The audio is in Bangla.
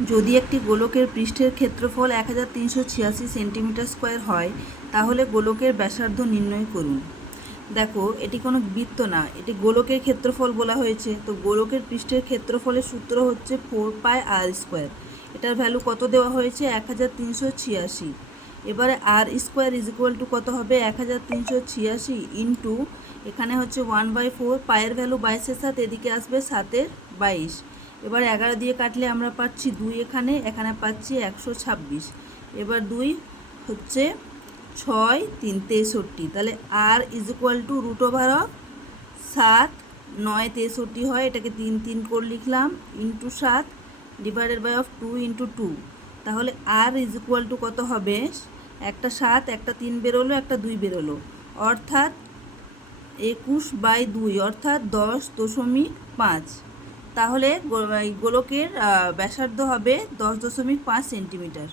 যদি একটি গোলকের পৃষ্ঠের ক্ষেত্রফল এক হাজার তিনশো ছিয়াশি সেন্টিমিটার স্কোয়ার হয়, তাহলে গোলকের ব্যাসার্ধ নির্ণয় করুন। দেখো, এটি কোনো বৃত্ত না, এটি গোলকের ক্ষেত্রফল বলা হয়েছে। তো গোলকের পৃষ্ঠের ক্ষেত্রফলের সূত্র হচ্ছে ফোর পাই আর স্কোয়ার। এটার ভ্যালু কত দেওয়া হয়েছে? এক হাজার তিনশো ছিয়াশি। এবারে r square is equal to কত হবে? এক হাজার তিনশো ছিয়াশি ইন্টু এখানে হচ্ছে ওয়ান বাই ফোর পায়ের ভ্যালু বাইশের সাথে, এদিকে আসবে সাতের বাইশ। এবার এগারো দিয়ে কাটলে আমরা পাচ্ছি দুই এখানে এখানে পাচ্ছি একশো ছাব্বিশ। এবার দুই হচ্ছে ছয়, তিন, তেষট্টি। তাহলে r is equal to root over of সাত, নয়, তেষট্টি হয়, এটাকে তিন তিন করে লিখলাম ইন্টু সাত divided by of two into two তাহলে আর ইজ ইকুয়াল টু কত হবে? একটা সাত, একটা তিন বেরোলো, একটা দুই বেরোলো। অর্থাৎ একুশ বাই দুই, অর্থাৎ দশ দশমিক পাঁচ। তাহলে গোলকের ব্যাসার্ধ হবে দশ দশমিক পাঁচ সেন্টিমিটার।